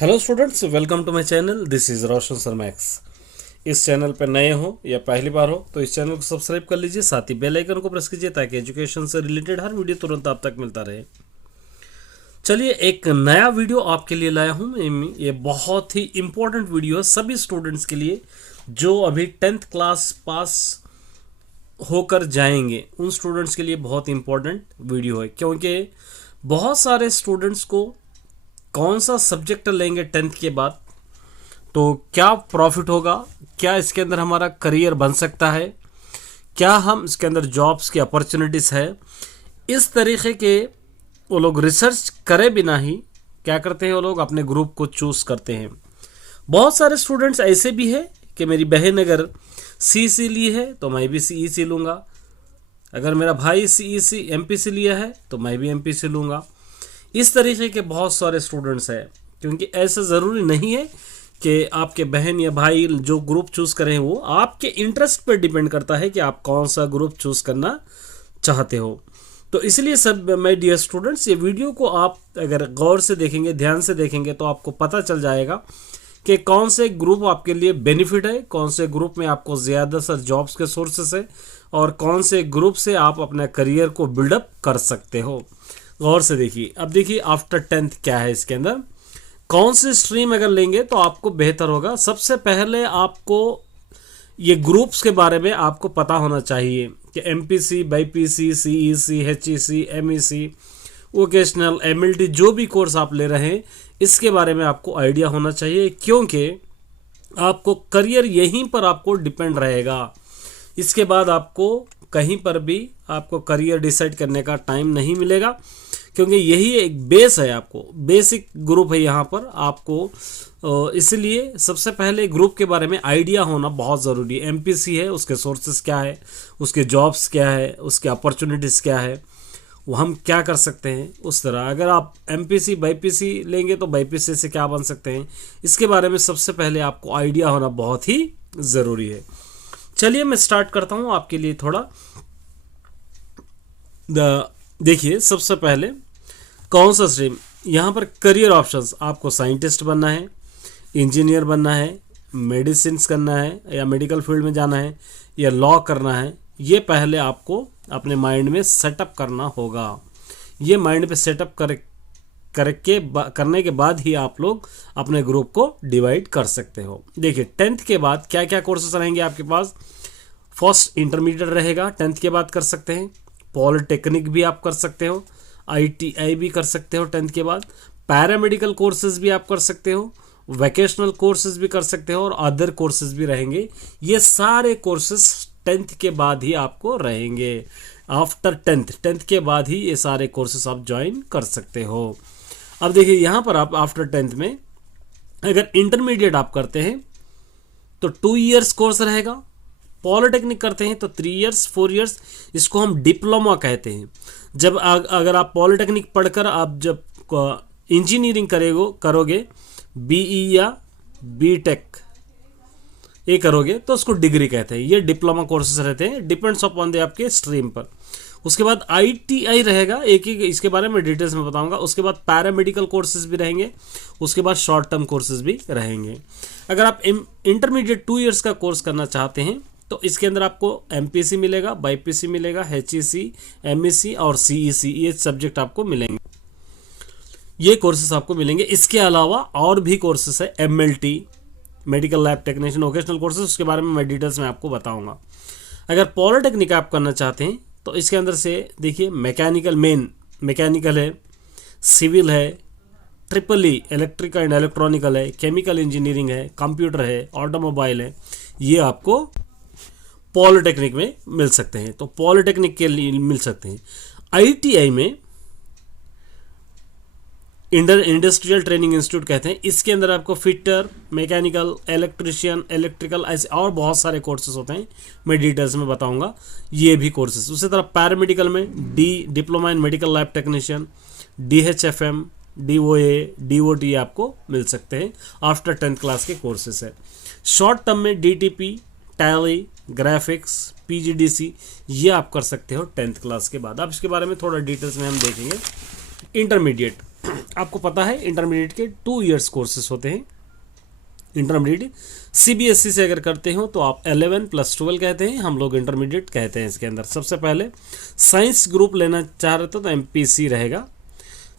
Hello students, welcome to my channel. This is Roshan Sharma X. इस चैनल पर नए हो या पहली बार हो तो इस चैनल को सब्सक्राइब कर लीजिए, साथ ही बेल आइकन को प्रेस कीजिए ताकि एजुकेशन से रिलेटेड हर वीडियो तुरंत आप तक मिलता रहे। चलिए, एक नया वीडियो आपके लिए लाया हूँ। ये बहुत ही इम्पोर्टेंट वीडियो है सभी स्टूडेंट्स के लिए जो अभी 10th क्लास पास होकर जाएंगे। उन स्टूडेंट्स के लिए बहुत इम्पोर्टेंट वीडियो है, क्योंकि बहुत सारे स्टूडेंट्स को कौन सा सब्जेक्ट लेंगे 10th के बाद तो क्या प्रॉफिट होगा, क्या इसके अंदर हमारा करियर बन सकता है, क्या हम इसके अंदर जॉब्स की अपॉर्चुनिटीज़ है, इस तरीके के वो लोग रिसर्च करे बिना ही क्या करते हैं, वो लोग अपने ग्रुप को चूज़ करते हैं। बहुत सारे स्टूडेंट्स ऐसे भी है कि मेरी बहन अगर सी ली है तो मैं भी सी लूँगा, अगर मेरा भाई सी एमपीसी लिया है तो मैं भी एमपीसी लूँगा। इस तरीके के बहुत सारे स्टूडेंट्स हैं, क्योंकि ऐसा ज़रूरी नहीं है कि आपके बहन या भाई जो ग्रुप चूज़ करें वो आपके इंटरेस्ट पर डिपेंड करता है कि आप कौन सा ग्रुप चूज़ करना चाहते हो। तो इसलिए सब माय डियर स्टूडेंट्स, ये वीडियो को आप अगर गौर से देखेंगे, ध्यान से देखेंगे तो आपको पता चल जाएगा कि कौन से ग्रुप आपके लिए बेनिफिट है, कौन से ग्रुप में आपको ज़्यादा सर जॉब्स के सोर्सेस है और कौन से ग्रुप से आप अपने करियर को बिल्डअप कर सकते हो। गौर से देखिए। अब देखिए आफ्टर 10th क्या है, इसके अंदर कौन सी स्ट्रीम अगर लेंगे तो आपको बेहतर होगा। सबसे पहले आपको ये ग्रुप्स के बारे में आपको पता होना चाहिए कि MPC, BiPC, CEC, HEC, MEC, vocational, MLT जो भी कोर्स आप ले रहे हैं इसके बारे में आपको आइडिया होना चाहिए, क्योंकि आपको करियर यहीं पर आपको डिपेंड रहेगा। इसके बाद आपको कहीं पर भी आपको करियर डिसाइड करने का टाइम नहीं मिलेगा, क्योंकि यही एक बेस है, आपको बेसिक ग्रुप है यहाँ पर आपको। इसलिए सबसे पहले ग्रुप के बारे में आइडिया होना बहुत ज़रूरी है। एमपीसी है, उसके सोर्सेस क्या है, उसके जॉब्स क्या है, उसके अपॉर्चुनिटीज़ क्या है, वो हम क्या कर सकते हैं। उस तरह अगर आप एमपीसी बाईपीसी लेंगे तो बाईपीसी से क्या बन सकते हैं, इसके बारे में सबसे पहले आपको आइडिया होना बहुत ही ज़रूरी है। चलिए मैं स्टार्ट करता हूँ आपके लिए थोड़ा। देखिए सबसे पहले कौन सा स्ट्रीम, यहाँ पर करियर ऑप्शंस, आपको साइंटिस्ट बनना है, इंजीनियर बनना है, मेडिसिन करना है या मेडिकल फील्ड में जाना है या लॉ करना है, ये पहले आपको अपने माइंड में सेटअप करना होगा। ये माइंड पे सेटअप करने के बाद ही आप लोग अपने ग्रुप को डिवाइड कर सकते हो। देखिए 10th के बाद क्या क्या कोर्सेस रहेंगे आपके पास। फर्स्ट इंटरमीडिएट रहेगा, 10th के बाद कर सकते हैं। पॉलिटेक्निक भी आप कर सकते हो, आईटीआई भी कर सकते हो 10th के बाद। पैरामेडिकल कोर्सेज भी आप कर सकते हो, वोकेशनल कोर्सेज भी कर सकते हो और अदर कोर्सेज भी रहेंगे। ये सारे कोर्सेज 10th के बाद ही आपको रहेंगे। आफ्टर 10th के बाद ही ये सारे कोर्सेज आप ज्वाइन कर सकते हो। अब देखिए यहाँ पर आप आफ्टर 10th में अगर इंटरमीडिएट आप करते हैं तो 2 इयर्स कोर्स रहेगा। पॉलिटेक्निक करते हैं तो 3 इयर्स 4 इयर्स, इसको हम डिप्लोमा कहते हैं। जब अगर आप पॉलिटेक्निक पढ़कर आप जब इंजीनियरिंग करोगे बीई या बीटेक ये करोगे तो उसको डिग्री कहते हैं। ये डिप्लोमा कोर्सेज रहते हैं, डिपेंड्स अपॉन द आपके स्ट्रीम पर। उसके बाद आईटीआई रहेगा, एक ही इसके बारे में डिटेल्स में बताऊंगा। उसके बाद पैरामेडिकल कोर्सेज भी रहेंगे, उसके बाद शॉर्ट टर्म कोर्सेज भी रहेंगे। अगर आप इंटरमीडिएट 2 इयर्स का कोर्स करना चाहते हैं तो इसके अंदर आपको एमपीसी मिलेगा, बाईपीसी मिलेगा, एचईसी, एमईसी और सीईसी, ये सब्जेक्ट आपको मिलेंगे, ये कोर्सेज आपको मिलेंगे। इसके अलावा और भी कोर्सेज है, MLT, medical lab technician, vocational courses, उसके बारे में मैं डिटेल्स में आपको बताऊंगा। अगर पॉलिटेक्निक आप करना चाहते हैं तो इसके अंदर से देखिए मैकेनिकल है, सिविल है, triple E electrical and electronical है, केमिकल इंजीनियरिंग है, कंप्यूटर है, ऑटोमोबाइल है, ये आपको पॉलिटेक्निक में मिल सकते हैं। तो पॉलिटेक्निक के लिए मिल सकते हैं। आईटीआई में इंडस्ट्रियल ट्रेनिंग इंस्टीट्यूट कहते हैं, इसके अंदर आपको फिटर, मैकेनिकल, इलेक्ट्रिशियन, इलेक्ट्रिकल, ऐसे और बहुत सारे कोर्सेज होते हैं, मैं डिटेल्स में बताऊंगा ये भी कोर्सेज। उसी तरह पैरामेडिकल में diploma in medical lab technician, DHFM, DOA, DOT आपको मिल सकते हैं। आफ्टर 10th क्लास के कोर्सेज है। शॉर्ट टर्म में डीटीपी, टैली, ग्राफिक्स, पीजीडीसी, ये आप कर सकते हो 10th क्लास के बाद। अब इसके बारे में थोड़ा डिटेल्स में हम देखेंगे। इंटरमीडिएट आपको पता है इंटरमीडिएट के 2 इयर्स कोर्सेस होते हैं। इंटरमीडिएट सीबीएसई से अगर करते हो तो आप 11 + 12 कहते हैं, हम लोग इंटरमीडिएट कहते हैं। इसके अंदर सबसे पहले साइंस ग्रुप लेना चाह रहे तो एमपीसी रहेगा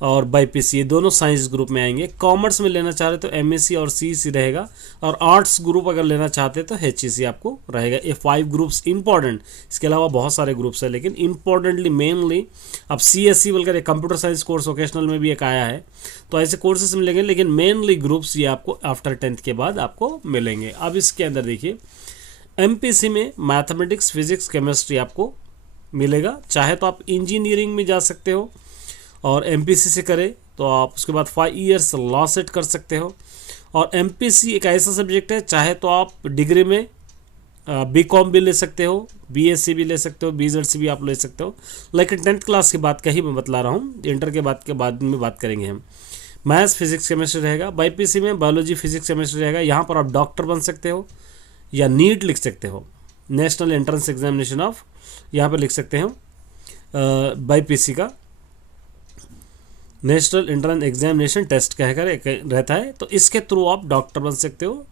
और बाईपीसी, ये दोनों साइंस ग्रुप में आएंगे। कॉमर्स में लेना चाह रहे तो एमएससी और सीईसी रहेगा, और आर्ट्स ग्रुप अगर लेना चाहते तो एचईसी आपको रहेगा। ये 5 ग्रुप्स इंपॉर्टेंट, इसके अलावा बहुत सारे ग्रुप्स हैं, लेकिन इंपॉर्टेंटली मेनली अब सीएससी बोलकर एक कंप्यूटर साइंस कोर्स वोकेशनल में भी एक आया है, तो ऐसे कोर्सेज मिलेंगे, लेकिन मेनली ग्रुप्स ये आपको आफ्टर 10th के बाद आपको मिलेंगे। अब इसके अंदर देखिए, एमपीसी में मैथमेटिक्स, फिजिक्स, केमिस्ट्री आपको मिलेगा। चाहे तो आप इंजीनियरिंग में जा सकते हो और एमपीसी से करें तो आप उसके बाद 5 इयर्स लॉ सेट कर सकते हो। और एमपीसी एक ऐसा सब्जेक्ट है, चाहे तो आप डिग्री में बीकॉम भी ले सकते हो, बीएससी भी ले सकते हो, बीजेडसी भी आप ले सकते हो, लेकिन 10th क्लास की बात का ही मैं बतला रहा हूँ। इंटर के बाद में बात करेंगे हम। मैथ्स, फिजिक्स, केमिस्ट्री रहेगा। बाईपीसी में बायोलॉजी, फिजिक्स, केमिस्ट्री रहेगा। यहाँ पर आप डॉक्टर बन सकते हो या नीट लिख सकते हो, नेशनल एंट्रेंस एग्जामिनेशन ऑफ, यहाँ पर लिख सकते हो बाईपीसी का नेशनल एंट्रेंस एग्जामिनेशन टेस्ट कहकर एक रहता है, तो इसके थ्रू आप डॉक्टर बन सकते हो,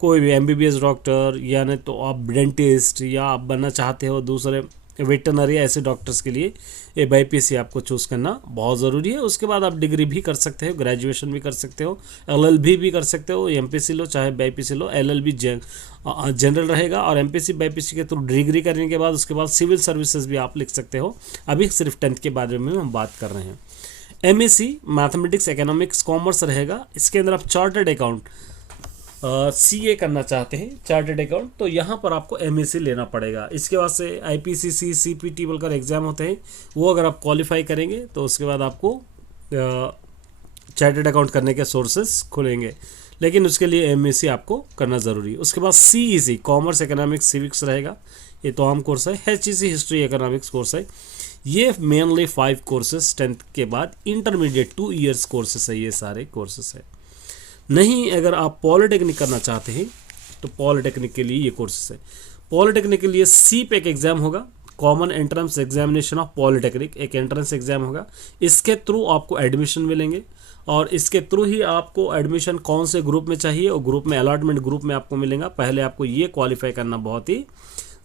कोई भी एमबीबीएस डॉक्टर, या नहीं तो आप डेंटिस्ट, या आप बनना चाहते हो दूसरे वेटनरी, ऐसे डॉक्टर्स के लिए ये बाईपीसी आपको चूज़ करना बहुत ज़रूरी है। उसके बाद आप डिग्री भी कर सकते हो, ग्रेजुएशन भी कर सकते हो, एलएलबी भी कर सकते हो। एमपीसी लो चाहे बाईपीसी लो, एलएलबी जनरल रहेगा, और एमपीसी बाईपीसी के थ्रू डिग्री करने के बाद उसके बाद सिविल सर्विसेज भी आप लिख सकते हो। अभी सिर्फ 10th के बारे में हम बात कर रहे हैं। एमएससी मैथमेटिक्स, इकोनॉमिक्स, कॉमर्स रहेगा। इसके अंदर आप चार्टर्ड अकाउंट सीए करना चाहते हैं, चार्टर्ड अकाउंट, तो यहाँ पर आपको एमएससी लेना पड़ेगा। इसके बाद से आईपीसीसी, सीपीटी बोलकर एग्जाम होते हैं, वो अगर आप क्वालिफाई करेंगे तो उसके बाद आपको चार्टर्ड अकाउंट करने के सोर्सेस खुलेंगे, लेकिन उसके लिए एमएससी आपको करना ज़रूरी है। उसके बाद सीईसी कॉमर्स, इकोनॉमिक्स, सिविक्स रहेगा, ये तो आम कोर्स है। एचईसी हिस्ट्री इकोनॉमिक्स कोर्स है। ये मेनली 5 कोर्सेस 10th के बाद इंटरमीडिएट 2 इयर्स कोर्सेस है, ये सारे कोर्सेस है। नहीं, अगर आप पॉलिटेक्निक करना चाहते हैं तो पॉलिटेक्निक के लिए ये कोर्सेस है। पॉलिटेक्निक के लिए सीपेक एग्जाम होगा, common entrance examination of polytechnic, एक एंट्रेंस एग्जाम होगा। इसके थ्रू आपको एडमिशन मिलेंगे, और इसके थ्रू ही आपको एडमिशन कौन से ग्रुप में चाहिए और ग्रुप में अलॉटमेंट ग्रुप में आपको मिलेगा। पहले आपको ये क्वालिफाई करना बहुत ही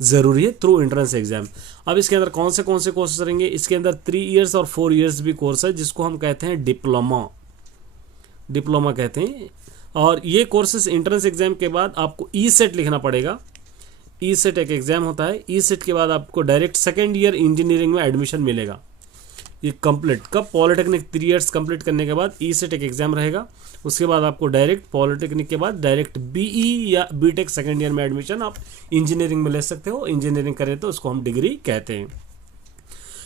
ज़रूरी है थ्रू एंट्रेंस एग्जाम। अब इसके अंदर कौन से कोर्सेस रहेंगे, इसके अंदर 3 इयर्स और 4 इयर्स भी कोर्स है, जिसको हम कहते हैं डिप्लोमा कहते हैं। और ये कोर्सेस एंट्रेंस एग्जाम के बाद आपको ई सेट लिखना पड़ेगा। ई सेट एक एग्जाम होता है, ई सेट के बाद आपको डायरेक्ट 2nd ईयर इंजीनियरिंग में एडमिशन मिलेगा। ये कंप्लीट कब, पॉलिटेक्निक 3 इयर्स कंप्लीट करने के बाद ई सेट एक एग्जाम रहेगा, उसके बाद आपको डायरेक्ट पॉलिटेक्निक के बाद डायरेक्ट बीई या बीटेक 2nd ईयर में एडमिशन आप इंजीनियरिंग में ले सकते हो। इंजीनियरिंग करें तो उसको हम डिग्री कहते हैं।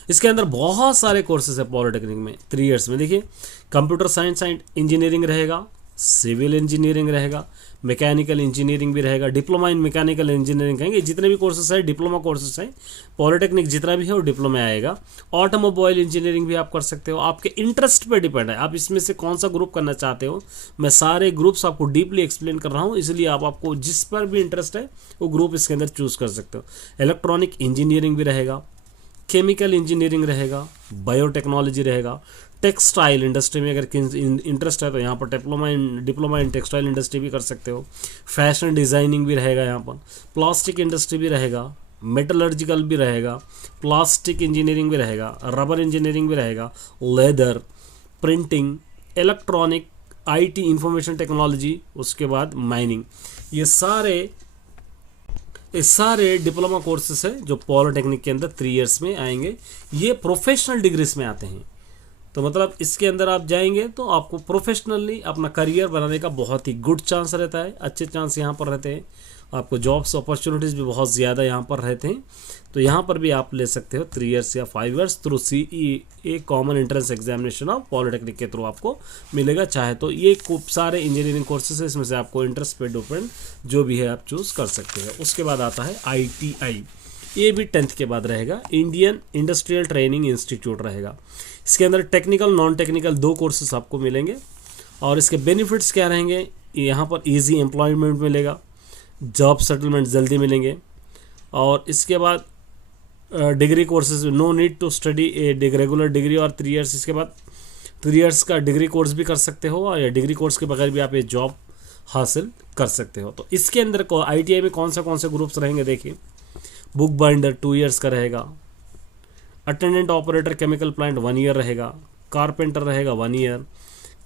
इसके अंदर बहुत सारे कोर्सेज है पॉलिटेक्निक में 3 इयर्स में। देखिए, कंप्यूटर साइंस एंड इंजीनियरिंग रहेगा, सिविल इंजीनियरिंग रहेगा, मैकेनिकल इंजीनियरिंग भी रहेगा, डिप्लोमा इन मैकेनिकल इंजीनियरिंग कहेंगे। जितने भी कोर्सेस हैं डिप्लोमा कोर्सेस हैं, पॉलिटेक्निक जितना भी है वो डिप्लोमा आएगा। ऑटोमोबाइल इंजीनियरिंग भी आप कर सकते हो, आपके इंटरेस्ट पे डिपेंड है, आप इसमें से कौन सा ग्रुप करना चाहते हो। मैं सारे ग्रुप्स आपको डीपली एक्सप्लेन कर रहा हूँ, इसलिए आपको जिस पर भी इंटरेस्ट है वो ग्रुप इसके अंदर चूज़ कर सकते हो। इलेक्ट्रॉनिक इंजीनियरिंग भी रहेगा, केमिकल इंजीनियरिंग रहेगा, बायोटेक्नोलॉजी रहेगा, टेक्सटाइल इंडस्ट्री में अगर इंटरेस्ट है तो यहाँ पर डिप्लोमा इन टेक्सटाइल इंडस्ट्री भी कर सकते हो। फैशन डिज़ाइनिंग भी रहेगा यहाँ पर, प्लास्टिक इंडस्ट्री भी रहेगा, मेटलर्जिकल भी रहेगा, प्लास्टिक इंजीनियरिंग भी रहेगा, रबर इंजीनियरिंग भी रहेगा, leather, printing, electronic, IT information technology, उसके बाद माइनिंग। ये सारे डिप्लोमा कोर्सेस हैं जो पॉलिटेक्निक के अंदर 3 इयर्स में आएंगे। ये प्रोफेशनल डिग्रीज में आते हैं, तो मतलब इसके अंदर आप जाएंगे तो आपको प्रोफेशनली अपना करियर बनाने का बहुत ही गुड चांस रहता है, अच्छे चांस यहाँ पर रहते हैं। आपको जॉब्स अपॉर्चुनिटीज़ भी बहुत ज़्यादा यहाँ पर रहते हैं, तो यहाँ पर भी आप ले सकते हो 3 इयर्स या 5 years through CEA common entrance examination of polytechnic के थ्रू आपको मिलेगा। चाहे तो ये खूब सारे इंजीनियरिंग कोर्सेज है, इसमें से आपको इंटरेस्ट पे डिपेंड जो भी है आप चूज़ कर सकते हैं। उसके बाद आता है ITI, ये भी 10th के बाद रहेगा, इंडियन इंडस्ट्रियल ट्रेनिंग इंस्टीट्यूट रहेगा। इसके अंदर टेक्निकल नॉन टेक्निकल 2 कोर्सेस आपको मिलेंगे, और इसके बेनिफिट्स क्या रहेंगे, यहाँ पर ईजी एम्प्लॉयमेंट मिलेगा, जॉब सेटलमेंट जल्दी मिलेंगे, और इसके बाद degree courses no need to study a regular degree और 3 इयर्स। इसके बाद 3 इयर्स का डिग्री कोर्स भी कर सकते हो, या डिग्री कोर्स के बगैर भी आप ये जॉब हासिल कर सकते हो। तो इसके अंदर को ITI में कौन से ग्रुप्स रहेंगे देखिए। बुक बाइंडर 2 इयर्स का रहेगा, attendant operator chemical plant 1 year रहेगा, कारपेंटर रहेगा 1 year,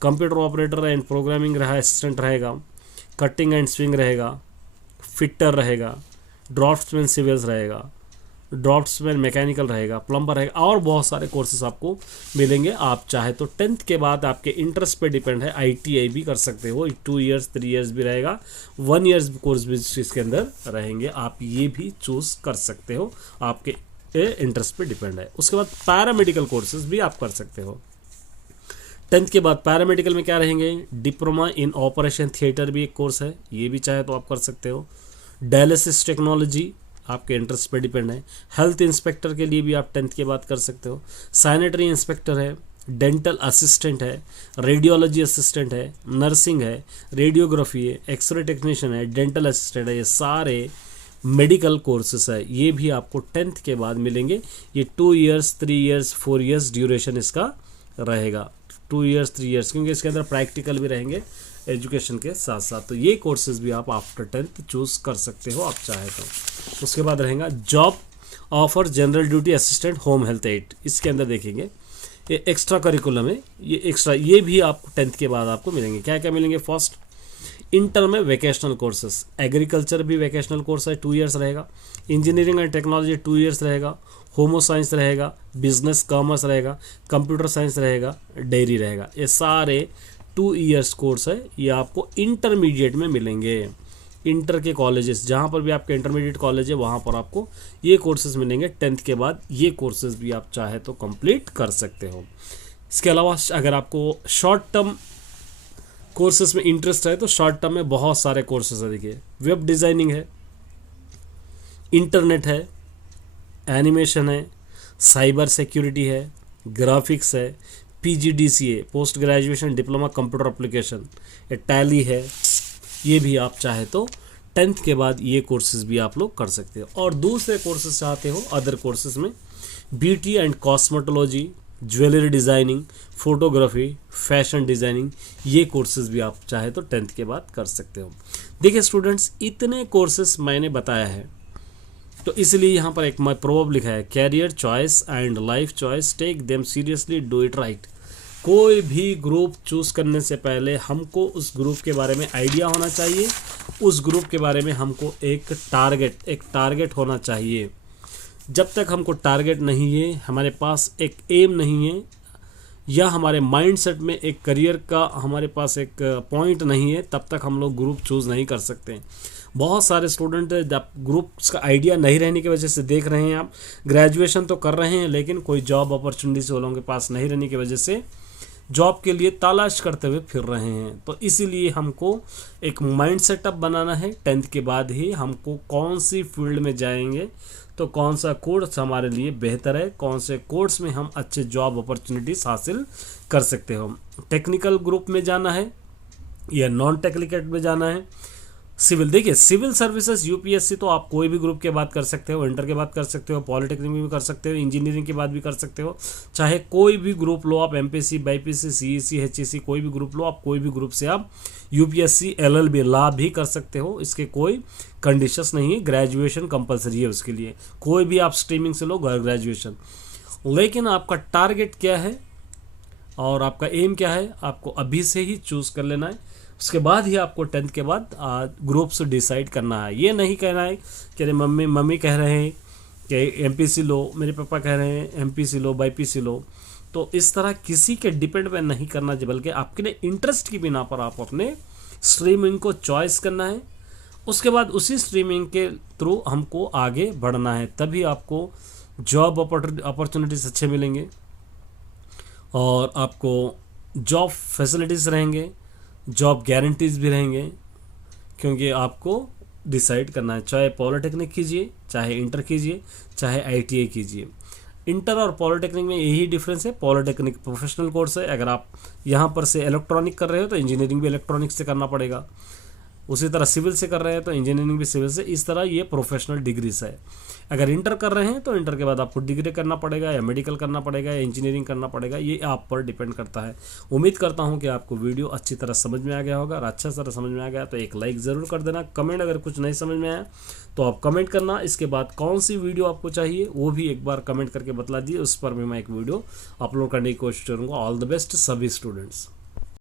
computer operator and programming रहा असिस्टेंट रहेगा, कटिंग एंड स्विंग रहेगा, फिटर रहेगा, ड्राफ्ट्समैन सिविल्स रहेगा, ड्राफ्ट्समैन मैकेनिकल रहेगा, प्लम्बर रहेगा, और बहुत सारे कोर्सेज आपको मिलेंगे। आप चाहे तो 10th के बाद आपके इंटरेस्ट पे डिपेंड है, ITI भी कर सकते हो, 2 इयर्स 3 इयर्स भी रहेगा, 1 ईयर्स कोर्स भी इसके अंदर रहेंगे, आप ये भी चूज कर सकते हो, आपके इंटरेस्ट पे डिपेंड है। उसके बाद पैरामेडिकल कोर्सेज भी आप कर सकते हो। 10th के बाद पैरामेडिकल में क्या रहेंगे, डिप्लोमा इन ऑपरेशन थिएटर भी एक कोर्स है, ये भी चाहे तो आप कर सकते हो। डायलिसिस टेक्नोलॉजी आपके इंटरेस्ट पे डिपेंड है। हेल्थ इंस्पेक्टर के लिए भी आप 10th के बाद कर सकते हो। सैनिटरी इंस्पेक्टर है, डेंटल असिस्टेंट है, रेडियोलॉजी असिस्टेंट है, नर्सिंग है, रेडियोग्राफी है, एक्सरे टेक्नीशियन है, डेंटल असिस्टेंट है, ये सारे मेडिकल कोर्सेस है, ये भी आपको 10th के बाद मिलेंगे। ये 2 इयर्स 3 इयर्स 4 इयर्स ड्यूरेशन इसका रहेगा, 2 इयर्स 3 इयर्स, क्योंकि इसके अंदर प्रैक्टिकल भी रहेंगे एजुकेशन के साथ साथ। तो ये कोर्सेज भी आप आफ्टर 10th चूज कर सकते हो आप चाहे तो। उसके बाद रहेगा job offer general duty assistant home health aid, इसके अंदर देखेंगे ये एक्स्ट्रा करिकुलम है, ये भी आपको 10th के बाद आपको मिलेंगे। क्या क्या मिलेंगे, फर्स्ट इंटर में वेकेशनल कोर्सेस, एग्रीकल्चर भी वेकेशनल कोर्स है, 2 इयर्स रहेगा। इंजीनियरिंग एंड टेक्नोलॉजी 2 इयर्स रहेगा। होमो साइंस रहेगा, बिजनेस कॉमर्स रहेगा, कंप्यूटर साइंस रहेगा, डेयरी रहेगा, ये सारे 2 इयर्स कोर्स है, ये आपको इंटरमीडिएट में मिलेंगे। इंटर के कॉलेजेस जहाँ पर भी आपके इंटरमीडिएट कॉलेज है वहाँ पर आपको ये कोर्सेज मिलेंगे। 10th के बाद ये कोर्सेज भी आप चाहे तो कंप्लीट कर सकते हो। इसके अलावा अगर आपको शॉर्ट टर्म कोर्सेज में इंटरेस्ट है तो शॉर्ट टर्म में बहुत सारे कोर्सेज है। देखिए वेब डिज़ाइनिंग है, इंटरनेट है, एनिमेशन है, साइबर सिक्योरिटी है, ग्राफिक्स है, PGDCA post graduation diploma computer application, ये टैली है, ये भी आप चाहे तो 10th के बाद ये कोर्सेज भी आप लोग कर सकते हो। और दूसरे कोर्सेज चाहते हो अदर कोर्सेज में beauty and cosmetology, jewellery designing, photography, fashion designing, ये कोर्सेज भी आप चाहे तो 10th के बाद कर सकते हो। देखिए स्टूडेंट्स, इतने कोर्सेज मैंने बताया है तो इसलिए यहाँ पर एक प्रोवर्ब लिखा है, career choice and life choice take them seriously, do it right. कोई भी ग्रुप चूज़ करने से पहले हमको उस ग्रुप के बारे में आइडिया होना चाहिए, उस ग्रुप के बारे में हमको एक टारगेट होना चाहिए। जब तक हमको टारगेट नहीं है, हमारे पास एक एम नहीं है, या हमारे माइंडसेट में एक करियर का हमारे पास एक पॉइंट नहीं है, तब तक हम लोग ग्रुप चूज़ नहीं कर सकते। बहुत सारे स्टूडेंट जब ग्रुप्स का आइडिया नहीं रहने की वजह से देख रहे हैं, आप ग्रेजुएशन तो कर रहे हैं लेकिन कोई जॉब अपॉर्चुनिटीज वालों के पास नहीं रहने की वजह से जॉब के लिए तलाश करते हुए फिर रहे हैं। तो इसीलिए हमको एक माइंड सेटअप बनाना है। 10th के बाद ही हमको कौन सी फील्ड में जाएंगे तो कौन सा कोर्स हमारे लिए बेहतर है, कौन से कोर्स में हम अच्छे जॉब अपॉर्चुनिटीज हासिल कर सकते हो। टेक्निकल ग्रुप में जाना है या नॉन टेक्निकल में जाना है। सिविल, देखिए सिविल सर्विसेज UPSC तो आप कोई भी ग्रुप के बाद कर सकते हो, इंटर के बाद कर सकते हो, पॉलिटेक्निक में भी कर सकते हो, इंजीनियरिंग के बाद भी कर सकते हो, चाहे कोई भी ग्रुप लो आप, MPC, BIPC, CEC, HEC, कोई भी ग्रुप लो आप, कोई भी ग्रुप से आप UPSC LLB ला भी कर सकते हो। इसके कोई कंडीशंस नहीं है, ग्रेजुएशन कंपलसरी है उसके लिए, कोई भी आप स्ट्रीमिंग से लो ग्रेजुएशन। लेकिन आपका टारगेट क्या है और आपका एम क्या है, आपको अभी से ही चूज़ कर लेना है। उसके बाद ही आपको 10th के बाद ग्रुप्स डिसाइड करना है। ये नहीं कहना है कि अरे मम्मी कह रहे हैं कि MPC लो, मेरे पापा कह रहे हैं MPC लो, BIPC लो, तो इस तरह किसी के डिपेंड पे नहीं करना, बल्कि आपके इंटरेस्ट की बिना पर आप अपने स्ट्रीमिंग को चॉइस करना है। उसके बाद उसी स्ट्रीमिंग के थ्रू हमको आगे बढ़ना है, तभी आपको जॉब अपॉर्चुनिटीज अच्छे मिलेंगे और आपको जॉब फैसिलिटीज़ रहेंगे, जॉब गारंटीज भी रहेंगे, क्योंकि आपको डिसाइड करना है, चाहे पॉलिटेक्निक कीजिए, चाहे इंटर कीजिए, चाहे ITI कीजिए। इंटर और पॉलिटेक्निक में यही डिफरेंस है, पॉलिटेक्निक प्रोफेशनल कोर्स है। अगर आप यहाँ पर से इलेक्ट्रॉनिक कर रहे हो तो इंजीनियरिंग भी इलेक्ट्रॉनिक से करना पड़ेगा। उसी तरह सिविल से कर रहे हैं तो इंजीनियरिंग भी सिविल से, इस तरह ये प्रोफेशनल डिग्रीज है। अगर इंटर कर रहे हैं तो इंटर के बाद आपको डिग्री करना पड़ेगा या मेडिकल करना पड़ेगा या इंजीनियरिंग करना पड़ेगा, ये आप पर डिपेंड करता है। उम्मीद करता हूँ कि आपको वीडियो अच्छी तरह समझ में आ गया होगा, और अच्छा तरह समझ में आ गया तो एक लाइक ज़रूर कर देना। कमेंट अगर कुछ नहीं समझ में आया तो आप कमेंट करना, इसके बाद कौन सी वीडियो आपको चाहिए वो भी एक बार कमेंट करके बतला दिए, उस पर भी मैं एक वीडियो अपलोड करने की कोशिश करूँगा। ऑल द बेस्ट सभी स्टूडेंट्स।